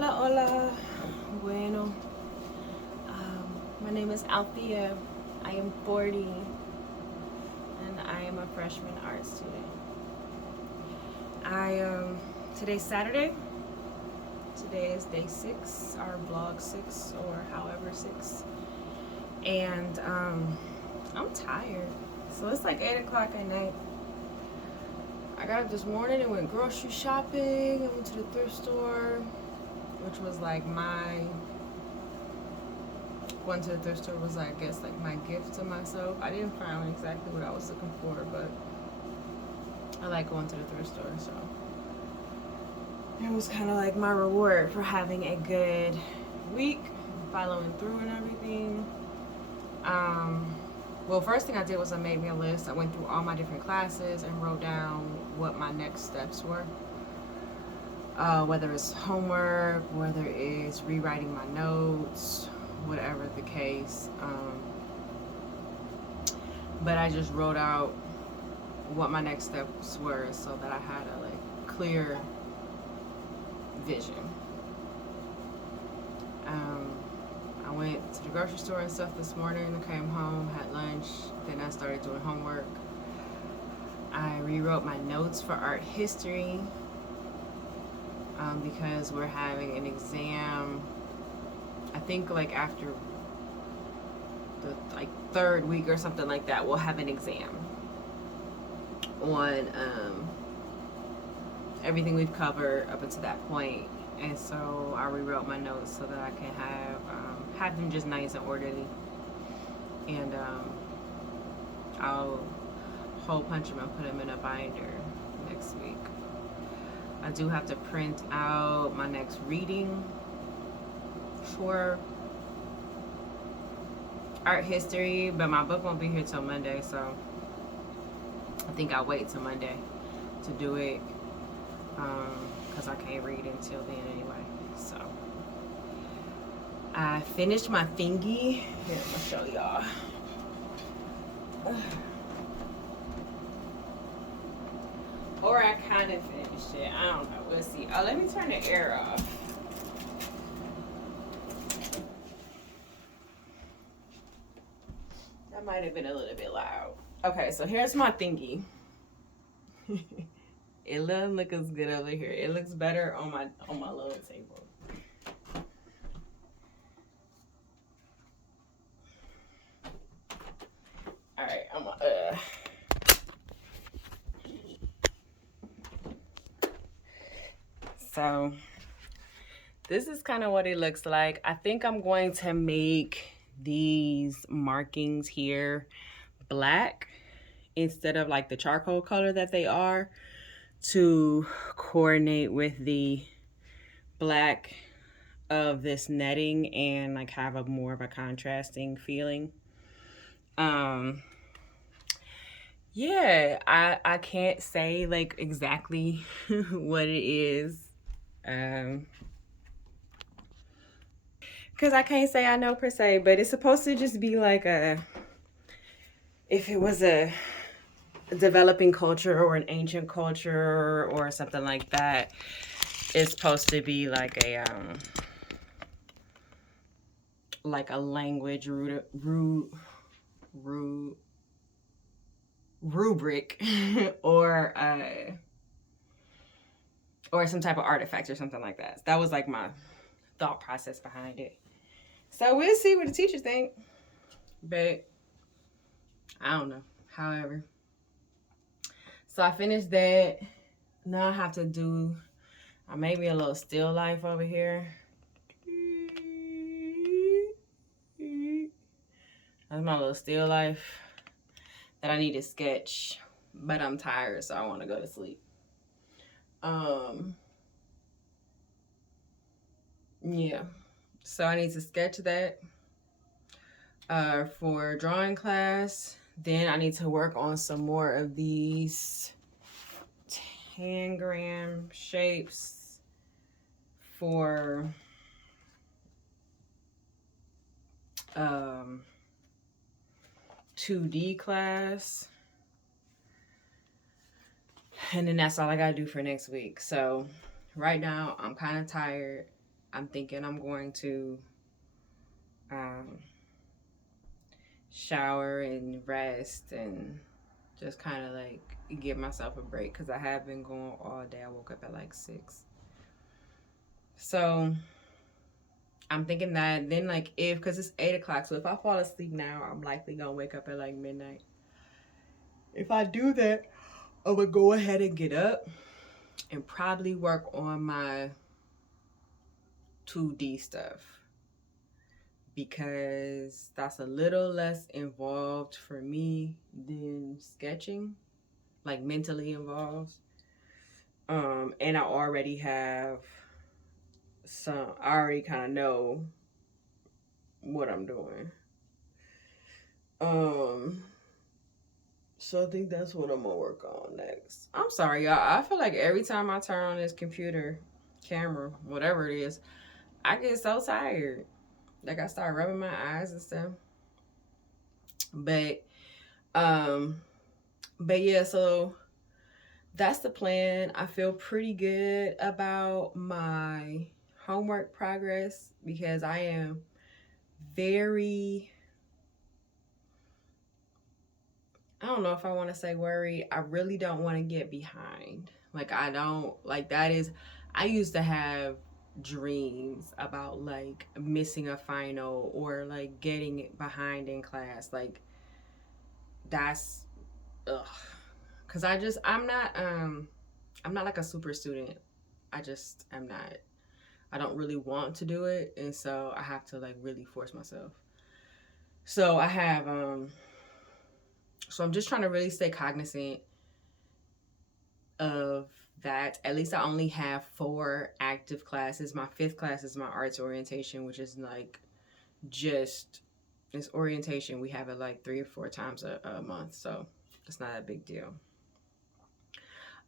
Hola, hola. Bueno, my name is Althea. I am 40 and I am a freshman art student. Today's Saturday. Today is day 6, or vlog 6, or however 6. And I'm tired. So it's like 8 o'clock at night. I got up this morning and went grocery shopping. I went to the thrift store, which was like going to the thrift store was, I guess, like my gift to myself. I didn't find exactly what I was looking for, but I like going to the thrift store, so it was kind of like my reward for having a good week, following through and everything. Well, first thing I did was I made me a list. I went through all my different classes and wrote down what my next steps were. Whether it's homework, whether it's rewriting my notes, whatever the case. But I just wrote out what my next steps were so that I had a clear vision. I went to the grocery store and stuff this morning. I came home, had lunch, then I started doing homework. I rewrote my notes for art history because we're having an exam. I think after the third week or something like that, we'll have an exam on everything we've covered up until that point. And so I rewrote my notes so that I can have them just nice and orderly. And I'll hole punch them and put them in a binder next week. I do have to print out my next reading for art history, but my book won't be here till Monday, so I think I'll wait till Monday to do it, because I can't read until then anyway. So I finished my thingy. Here, I'm gonna show y'all. Or I kind of finished it. I don't know. We'll see. Oh, let me turn the air off. That might have been a little bit loud. Okay, so here's my thingy. It doesn't look as good over here. It looks better on my little table. All right, So this is kind of what it looks like. I think I'm going to make these markings here black instead of the charcoal color that they are, to coordinate with the black of this netting and have a more of a contrasting feeling. Yeah, I can't say exactly what it is, because I can't say I know per se, but it's supposed to just be if it was a developing culture or an ancient culture or something like that, it's supposed to be like a language rubric or some type of artifact or something like that. That was my thought process behind it. So we'll see what the teachers think, but I don't know. However, so I finished that. Now I have to do maybe a little still life over here. That's my little still life that I need to sketch, but I'm tired, so I want to go to sleep. Yeah, so I need to sketch that for drawing class. Then I need to work on some more of these tangram shapes for 2D class. And then that's all I gotta do for next week. So right now I'm kind of tired. I'm thinking I'm going to um, shower and rest and just kind of like give myself a break because I have been going all day. I woke up at like 6. So I'm thinking that then, like, because it's 8 o'clock, so if I fall asleep now, I'm likely gonna wake up at like midnight. If I do that, I would go ahead and get up and probably work on my 2D stuff because that's a little less involved for me than sketching, like mentally involved. And I already have I already kind of know what I'm doing. Um, so I think that's what I'm gonna work on next. I'm sorry, y'all. I feel like every time I turn on this computer, camera, whatever it is, I get so tired. Like I start rubbing my eyes and stuff. But um, but yeah, so that's the plan. I feel pretty good about my homework progress because I am very, I don't know if I want to say worried. I really don't want to get behind. Like, I don't, like, that is, I used to have dreams about like missing a final or like getting behind in class. Like, that's, ugh. Cause I'm not like a super student. I just am not. I don't really want to do it, and so I have to like really force myself. So I have so I'm just trying to really stay cognizant of that. At least I only have 4 active classes. My 5th class is my arts orientation, which is like just it's orientation. We have it like 3 or 4 times a month, so it's not a big deal.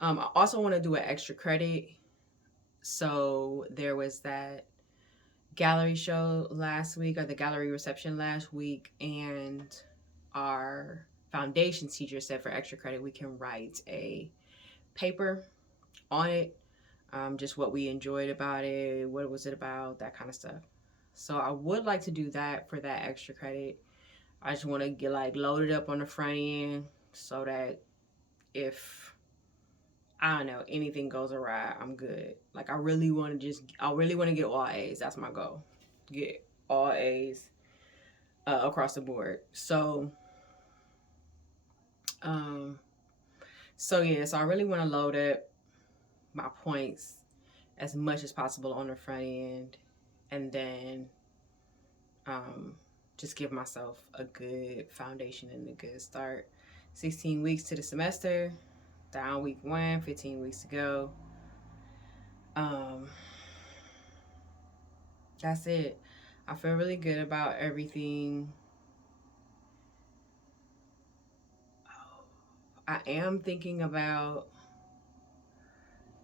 I also want to do an extra credit. So there was that gallery show last week, or the gallery reception last week, and our foundation teacher said for extra credit we can write a paper on it, just what we enjoyed about it, what was it about, that kind of stuff. So I would like to do that for that extra credit. I just want to get like loaded up on the front end so that if I don't know anything goes awry, I'm good. Like I really want to get all A's. That's my goal. Get all A's across the board. Um, so yeah, so I really want to load up my points as much as possible on the front end, and then just give myself a good foundation and a good start. 16 weeks to the semester, down week 1, 15 weeks to go. That's it. I feel really good about everything. I am thinking about,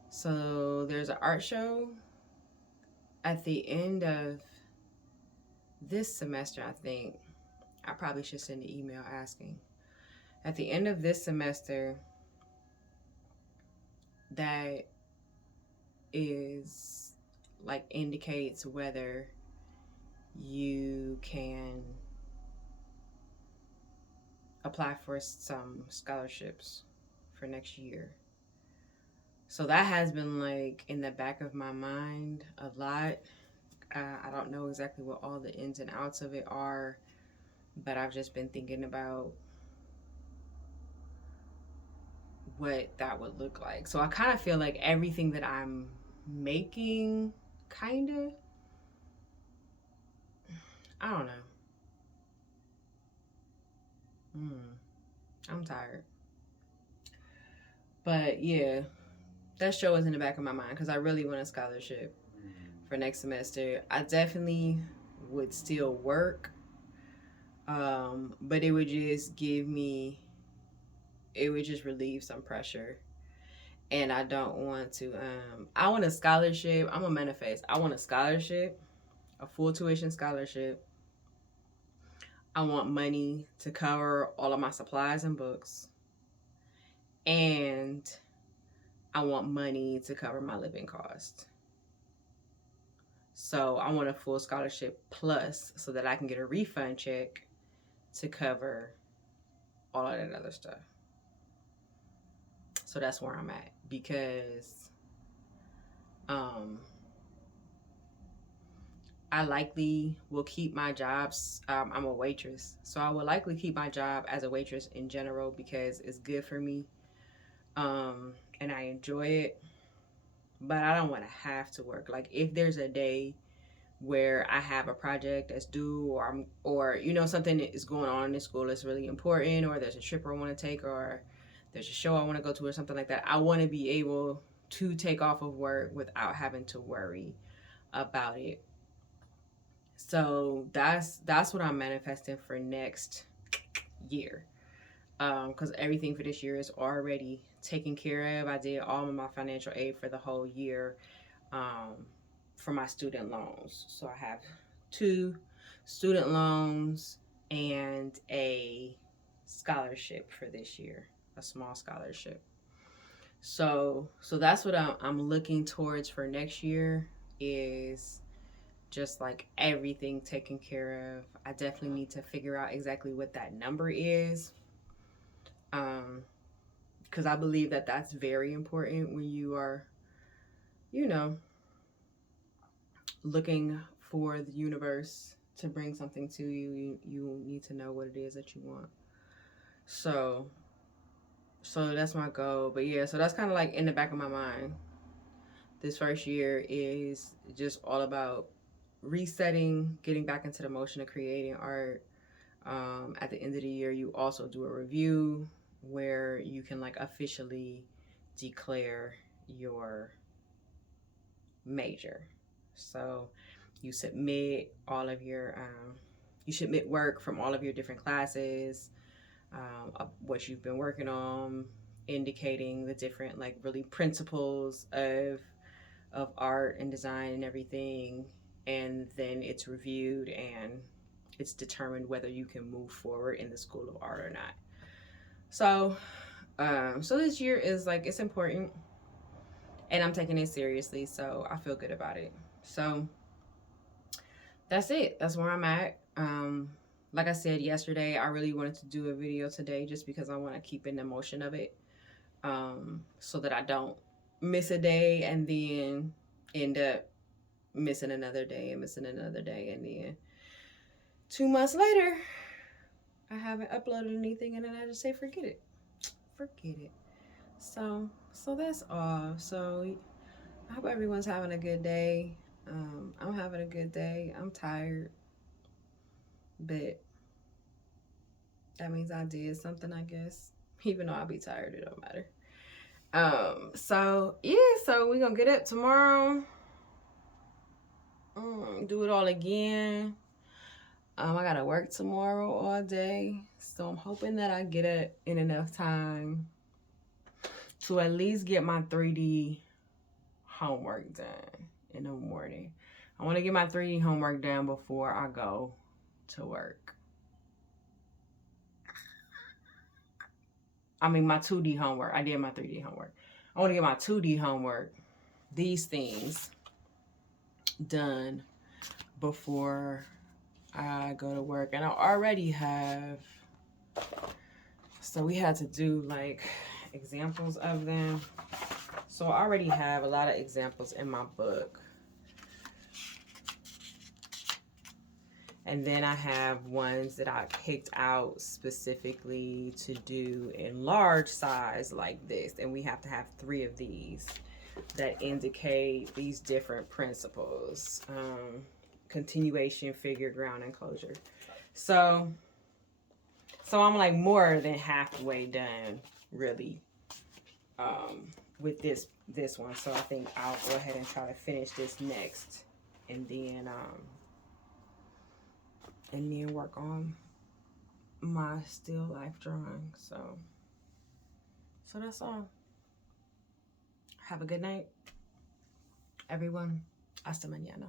so there's an art show at the end of this semester, I think. I probably should send an email asking. At the end of this semester, that is like indicates whether you can apply for some scholarships for next year. So that has been like in the back of my mind a lot. I don't know exactly what all the ins and outs of it are, but I've just been thinking about what that would look like. So I kind of feel like everything that I'm making, kind of, I don't know. I'm tired. But yeah, that show is in the back of my mind because I really want a scholarship for next semester. I definitely would still work, but it would just it would just relieve some pressure. And I don't want to, I want a scholarship. I'm a manifest. I want a scholarship, a full tuition scholarship. I want money to cover all of my supplies and books. And I want money to cover my living costs. So I want a full scholarship plus so that I can get a refund check to cover all of that other stuff. So that's where I'm at, because I likely will keep my jobs. I'm a waitress, so I will likely keep my job as a waitress in general because it's good for me, and I enjoy it. But I don't want to have to work. Like if there's a day where I have a project that's due, or you know, something that is going on in the school that's really important, or there's a trip I want to take, or there's a show I want to go to, or something like that, I want to be able to take off of work without having to worry about it. So that's what I'm manifesting for next year. Because everything for this year is already taken care of. I did all of my financial aid for the whole year, for my student loans. So I have 2 student loans and a scholarship for this year, a small scholarship. So that's what I'm looking towards for next year, is just like everything taken care of. I definitely need to figure out exactly what that number is, because I believe that that's very important when you are, you know, looking for the universe to bring something to you. You need to know what it is that you want. So that's my goal. But yeah, so that's kind of like in the back of my mind. This first year is just all about resetting, getting back into the motion of creating art. At the end of the year, you also do a review where you can like officially declare your major. So you submit all of your you submit work from all of your different classes, what you've been working on, indicating the different like really principles of art and design and everything, and then it's reviewed and it's determined whether you can move forward in the School of Art or not. So so this year is like, it's important, and I'm taking it seriously, so I feel good about it. So that's it. That's where I'm at. Like I said yesterday, I really wanted to do a video today just because I want to keep in the motion of it, so that I don't miss a day and then end up missing another day and missing another day, and then 2 months later I haven't uploaded anything, and then I just say forget it. So that's all. So I hope everyone's having a good day. I'm having a good day. I'm tired, but that means I did something, I guess. Even though I'll be tired, it don't matter. So yeah, so we're gonna get up tomorrow. Do it all again. I gotta work tomorrow all day, so I'm hoping that I get up in enough time to at least get my 3D homework done in the morning. I want to get my 3D homework done before I go to work. I mean, my 2D homework. I did my 3D homework. I want to get my 2D homework, these things, done before I go to work. And I already have, so we had to do like examples of them. So I already have a lot of examples in my book. And then I have ones that I picked out specifically to do in large size like this. And we have to have 3 of these that indicate these different principles. Continuation, figure, ground, and closure. So I'm like more than halfway done, really, with this one. So I think I'll go ahead and try to finish this next, and then work on my still life drawing. So that's all. Have a good night, everyone. Hasta mañana.